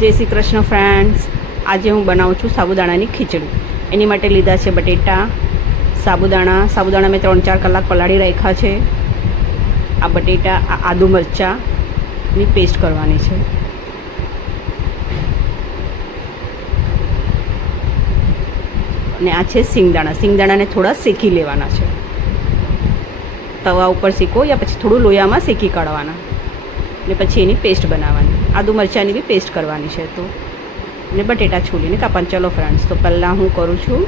જય શ્રી કૃષ્ણ ફ્રેન્ડ્સ. આજે હું બનાવું છું સાબુદાણાની ખીચડી. એની માટે લીધા છે બટેટા, સાબુદાણા મેં 3-4 કલાક પલાળી રાખ્યા છે. આ બટેટા, આ આદુ મરચાંની પેસ્ટ કરવાની છે. અને આ છે સિંગદાણાને થોડા શેકી લેવાના છે. તવા ઉપર શેકો યા પછી થોડું લોયામાં શેકી કાઢવાના ને પછી એની પેસ્ટ બનાવવાની. આદુ મરચાંની બી પેસ્ટ કરવાની છે. તો ને બટેટા છોલીને કાપવાનું. ચલો ફ્રેન્ડ્સ, તો પહેલાં હું કરું છું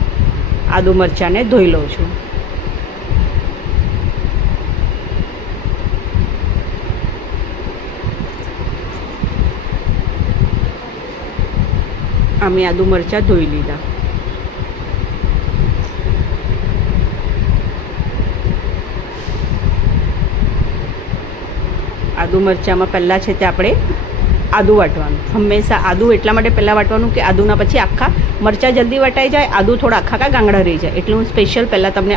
આદુ મરચાંને ધોઈ લઉં છું. અમે આદુ મરચાં ધોઈ લીધા. આદુ મરચાંમાં પહેલાં છે તે આપણે આદું વાટવાનું. હંમેશા આદું એટલા માટે પહેલાં વાટવાનું કે આદુના પછી આખા મરચાં જલ્દી વટાઈ જાય, આદું થોડા આખા ગાંગડા રહી જાય. એટલે હું સ્પેશિયલ પહેલાં તમને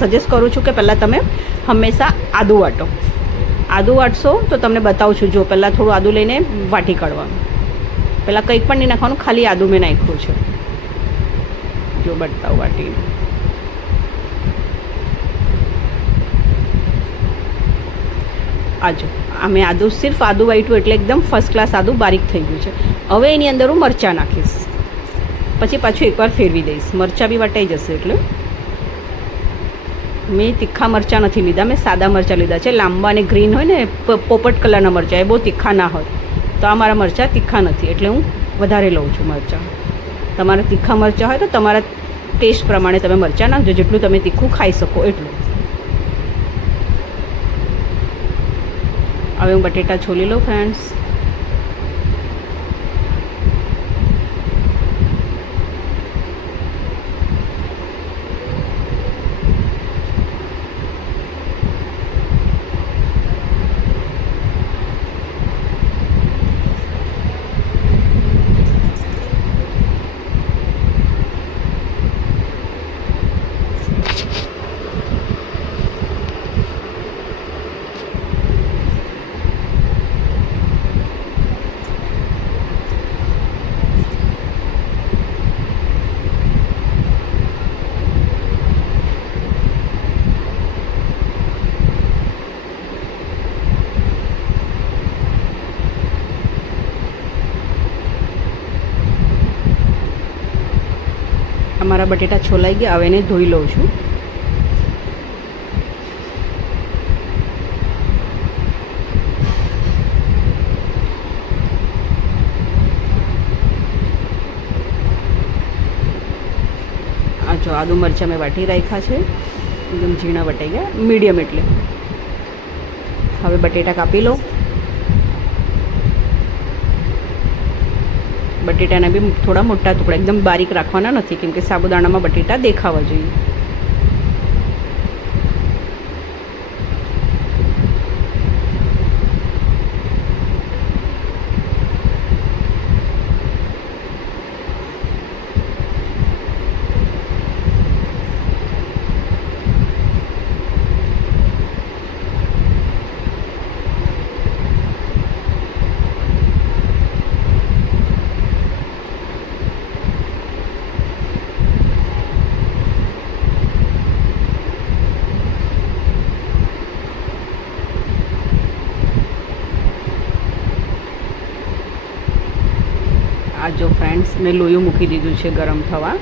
સજેસ્ટ કરું છું કે પહેલાં તમે હંમેશા આદું વાટો. આદું વાટશો તો તમને બતાવું છું. જો પહેલાં થોડું આદું લઈને વાટી કાઢવાનું. પહેલાં કંઈ પણ નહીં નાખવાનું, ખાલી આદું મેં નાખ્યું છે. જો બતાવું વાટીને. આજો અમે આદું સિર્ફ આદું વાટ્યું એટલે એકદમ ફર્સ્ટ ક્લાસ આદું બારીક થઈ ગયું છે. હવે એની અંદર હું મરચાં નાખીશ, પછી પાછું એકવાર ફેરવી દઈશ. મરચાં બી વટાઈ જશે. એટલે મેં તીખા મરચાં નથી લીધા, મેં સાદા મરચાં લીધા છે. લાંબા અને ગ્રીન હોય ને પોપટ કલરના મરચાં, એ બહુ તીખા ના હોય. તો આ મારા મરચાં તીખા નથી એટલે હું વધારે લઉં છું મરચાં. તમારા તીખા મરચાં હોય તો તમારા ટેસ્ટ પ્રમાણે તમે મરચાં નાખજો, જેટલું તમે તીખું ખાઈ શકો એટલું. હવે હું બટેટા છોલી લઉં ફ્રેન્ડ્સ. અમારા બટેટા છોલાઈ ગયા. હવે એને ધોઈ લઉં છું. આ જો આદુ મરચાં મેં વાટી રાખ્યા છે, એકદમ ઝીણા વટાઈ ગયા, મીડિયમ. એટલે હવે બટેટા કાપી લઉં. બટેટાના બી થોડા મોટા ટુકડા, એકદમ બારીક રાખવાના નથી, કેમ કે સાબુદાણામાં બટેટા દેખાવા જોઈએ. આ જો ફ્રેન્ડ્સ, મેં લોયું મૂકી દીધું છે ગરમ થવા.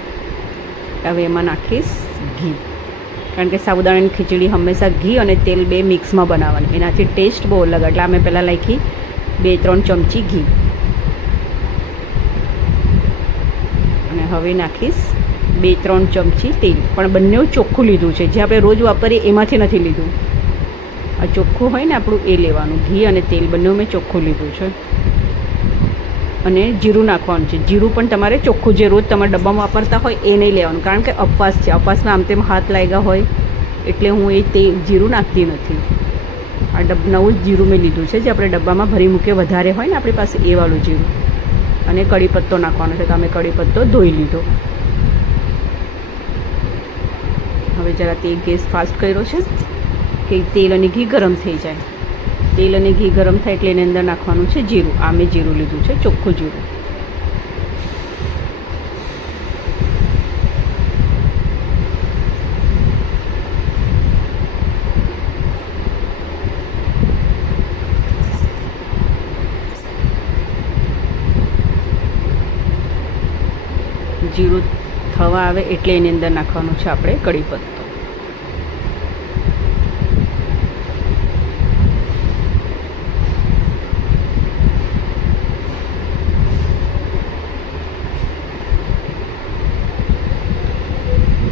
હવે એમાં નાખીશ ઘી, કારણ કે સાબુદાણાની ખીચડી હંમેશા ઘી અને તેલ બે મિક્સમાં બનાવવાની, એનાથી ટેસ્ટ બહુ અલગ. એટલે મેં પહેલાં નાખી 2-3 ચમચી ઘી. અને હવે નાખીશ 2-3 ચમચી તેલ, પણ બંને ચોખ્ખું લીધું છે. જે આપણે રોજ વાપરીએ એમાંથી નથી લીધું. આ ચોખ્ખું હોય ને આપણું એ લેવાનું. ઘી અને તેલ બંને મેં ચોખ્ખું લીધું છે. અને જીરું નાખવાનું છે. જીરું પણ તમારે ચોખ્ખું, જે રોજ તમારા ડબ્બામાં વાપરતા હોય એ નહીં લેવાનું, કારણ કે અપવાસ છે. અપવાસમાં આમ તેમ હાથ લાગ્યા હોય એટલે હું તે જીરું નાખતી નથી. આ નવું જ જીરું મેં લીધું છે, જે આપણે ડબ્બામાં ભરી મૂકીએ વધારે હોય ને આપણી પાસે, એ વાળું જીરું. અને કઢી પત્તો નાખવાનો છે. તો અમે કઢી પત્તો ધોઈ લીધો. હવે જરા તે ગેસ ફાસ્ટ કર્યો છે કે તેલ અને ઘી ગરમ થઈ જાય. તેલ અને ઘી ગરમ થાય એટલે એની અંદર નાખવાનું છે જીરું. આ મેં જીરું લીધું છે, ચોખ્ખું જીરું. જીરું થવા આવે એટલે એની અંદર નાખવાનું છે આપણે કઢી પત્તો.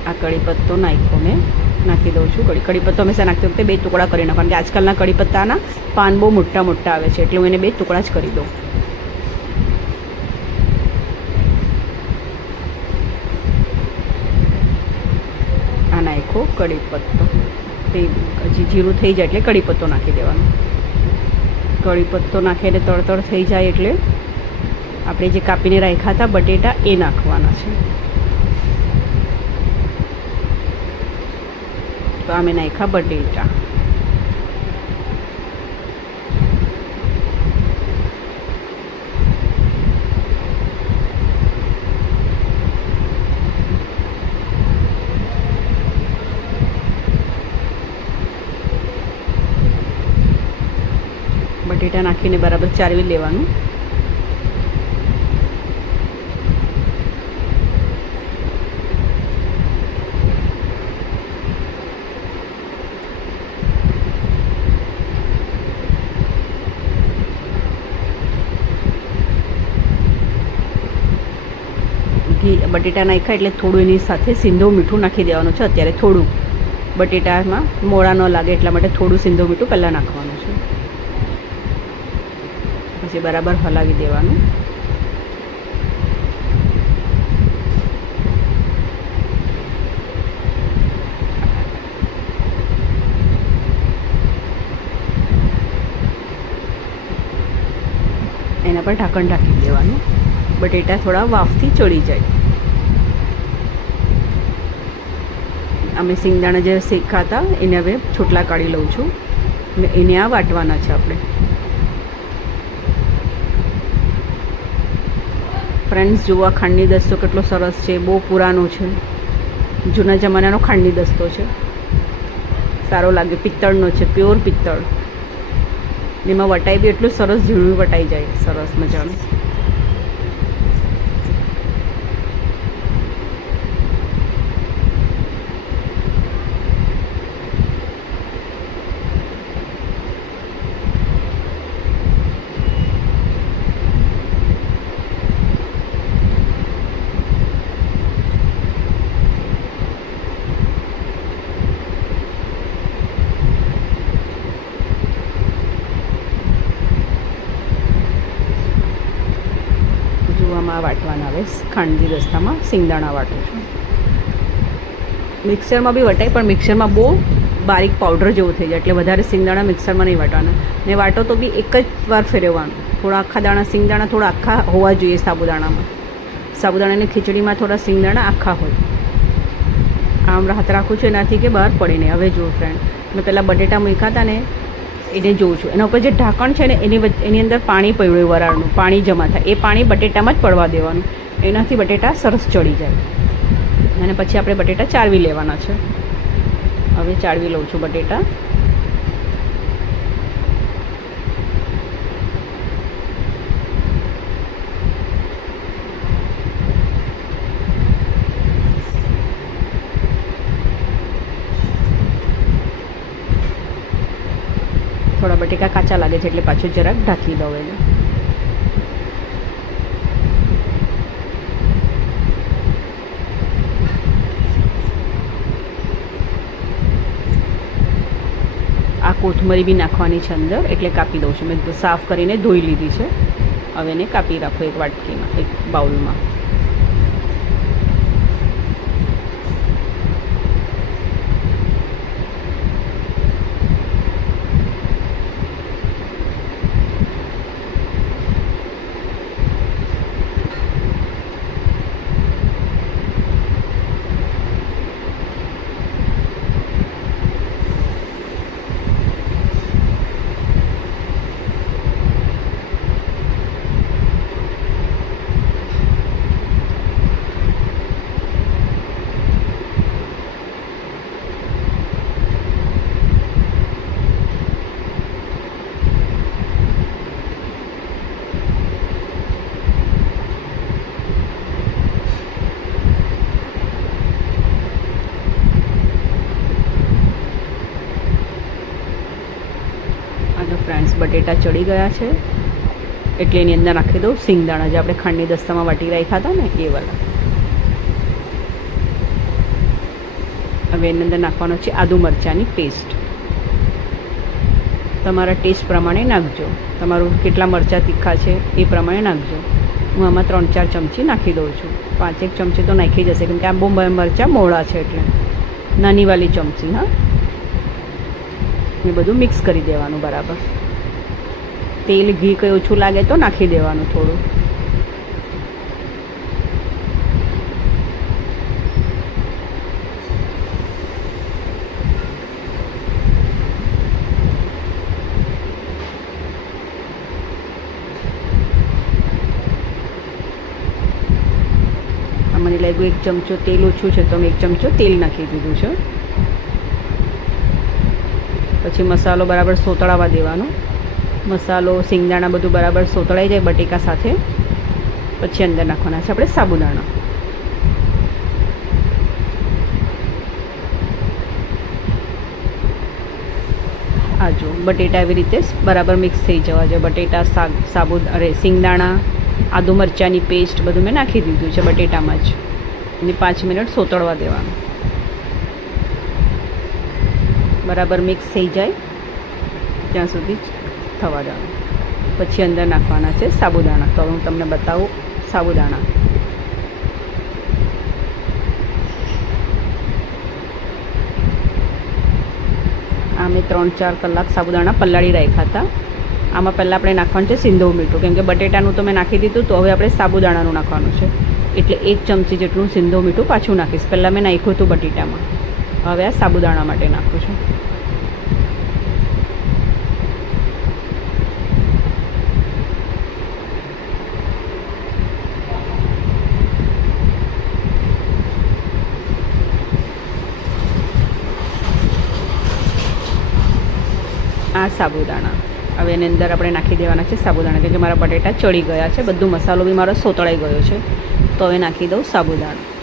આ કઢી પત્તો નાખ્યો મેં, નાખી દઉં છું. કઢી પત્તો હંમેશા નાખતી વખતે 2 ટુકડા કરી નાખો, કારણ કે આજકાલના કઢી પત્તાના પાન બહુ મોટા મોટા આવે છે, એટલે હું એને 2 ટુકડા જ કરી દઉં. આ નાખ્યો કઢી પત્તો, તે હજી જીરું થઈ જાય એટલે કઢી પત્તો નાખી દેવાનો. કઢી પત્તો નાખીને તળતળ થઈ જાય એટલે આપણે જે કાપીને રાખ્યા હતા બટેટા એ નાખવાના છે. તો અમે નાખ્યા બટેટા. બટેટા નાખીને બરાબર ચારવી લેવાનું. બટેટા નાખ્યા એટલે થોડું એની સાથે સિંધો મીઠું નાખી દેવાનું છે. અત્યારે થોડું બટેટામાં મોળા ન લાગે એટલા માટે થોડું સિંધો મીઠું પહેલાં નાખવાનું છે. પછી બરાબર હલાવી દેવાનું. એના પર ઢાંકણ ઢાંકી દેવાનું. બટેટા થોડા વાફથી ચડી જાય. અમે સિંગદાણા જે શેકા હતા એને હવે છોટલા કાઢી લઉં છું અને એને આ વાટવાના છે આપણે. ફ્રેન્ડ્સ જુઓ, આ ખાંડની દસ્તો કેટલો સરસ છે, બહુ પુરાનો છે, જૂના જમાનાનો ખાંડની દસ્તો છે. સારો લાગે, પિત્તળનો છે, પ્યોર પિત્તળ. એમાં વટાઈ બી એટલું સરસ ઝીણું વટાઈ જાય, સરસ મજાનું. વાટવાના આવે ખાંડની દસ્તામાં સિંગદાણા વાટું છું. મિક્સરમાં બી વટાય, પણ મિક્સરમાં બહુ બારીક પાવડર જેવું થઈ જાય, એટલે વધારે સિંગદાણા મિક્સરમાં નહીં વાટવાના. ને વાટો તો બી એક જ વાર ફેરવવાનું. થોડા આખા દાણા સિંગદાણા થોડા આખા હોવા જોઈએ સાબુદાણામાં. સાબુદાણાની ખીચડીમાં થોડા સિંગદાણા આખા હોય. આમ હાથ રાખું છું એનાથી કે બહાર પડે નહીં. હવે જુઓ ફ્રેન્ડ, મેં પહેલાં બટેટા મૂક્યા હતા ને એને જોઉં છું. એના ઉપર જે ઢાંકણ છે ને એની અંદર પાણી પડ્યું, વરાળનું પાણી જમા થાય. એ પાણી બટેટામાં જ પડવા દેવાનું. એનાથી બટેટા સરસ ચડી જાય. અને પછી આપણે બટેટા ચાળવી લેવાના છે. હવે ચાળવી લઉં છું બટેટા. થોડા બટેકા કાચા લાગે છે એટલે પાછું જરાક ઢાંકી દઉં એને. આ કોથમરી બી નાખવાની છે અંદર, એટલે કાપી દઉં છું. મેં સાફ કરીને ધોઈ લીધી છે. હવે એને કાપી રાખો એક વાટકીમાં, એક બાઉલમાં. બટેટા ચડી ગયા છે એટલે એની અંદર નાખી દઉં સિંગદાણા, જે આપણે ખાંડની દસ્તામાં વાટી રાખ્યા હતા ને એ વાળા. હવે એની અંદર નાખવાનો છે આદુ મરચાંની પેસ્ટ. તમારા ટેસ્ટ પ્રમાણે નાખજો, તમારું કેટલા મરચાં તીખા છે એ પ્રમાણે નાખજો. હું આમાં 3-4 ચમચી નાખી દઉં છું. 5-1 ચમચી તો નાખી જશે, કેમ કે આ બહુ મરચાં મોળા છે એટલે નાની વાલી ચમચી. હા, એ બધું મિક્સ કરી દેવાનું બરાબર. તેલ ઘી કંઈ ઓછું લાગે તો નાખી દેવાનું થોડું. મને લાગ્યું 1 ચમચો તેલ ઓછું છે તો મેં 1 ચમચો તેલ નાખી દીધું છે. પછી મસાલો બરાબર સોતળાવા દેવાનો. મસાલો સિંગદાણા બધું બરાબર સોતળાઈ જાય બટેકા સાથે, પછી અંદર નાખવાના છે આપણે સાબુદાણા. આ જો બટેટા એવી રીતે બરાબર મિક્સ થઈ જવા જોઈએ. બટેટા સિંગદાણા, આદુ મરચાંની પેસ્ટ બધું મેં નાખી દીધું છે બટેટામાં જ. અને 5 મિનિટ સોતળવા દેવાનું. બરાબર મિક્સ થઈ જાય ત્યાં સુધી થવા દેવાનું. પછી અંદર નાખવાના છે સાબુદાણા. તો હું તમને બતાવું સાબુદાણા. આ મેં 3-4 કલાક સાબુદાણા પલાળી રાખ્યા હતા. આમાં પહેલાં આપણે નાખવાનું છે સિંધવ મીઠું, કેમ કે બટેટાનું તો મેં નાખી દીધું. તો હવે આપણે સાબુદાણાનું નાખવાનું છે, એટલે 1 ચમચી જેટલું સિંધવ મીઠું પાછું નાખીશ. પહેલાં મેં નાખ્યું હતું બટેટામાં, હવે આ સાબુદાણા માટે નાખું છું. આ સાબુદાણા હવે એની અંદર આપણે નાખી દેવાના છે સાબુદાણા, કેમ કે મારા બટેટા ચડી ગયા છે. બધું મસાલો બી મારો સોતળાઈ ગયો છે. તો હવે નાખી દઉં સાબુદાણા.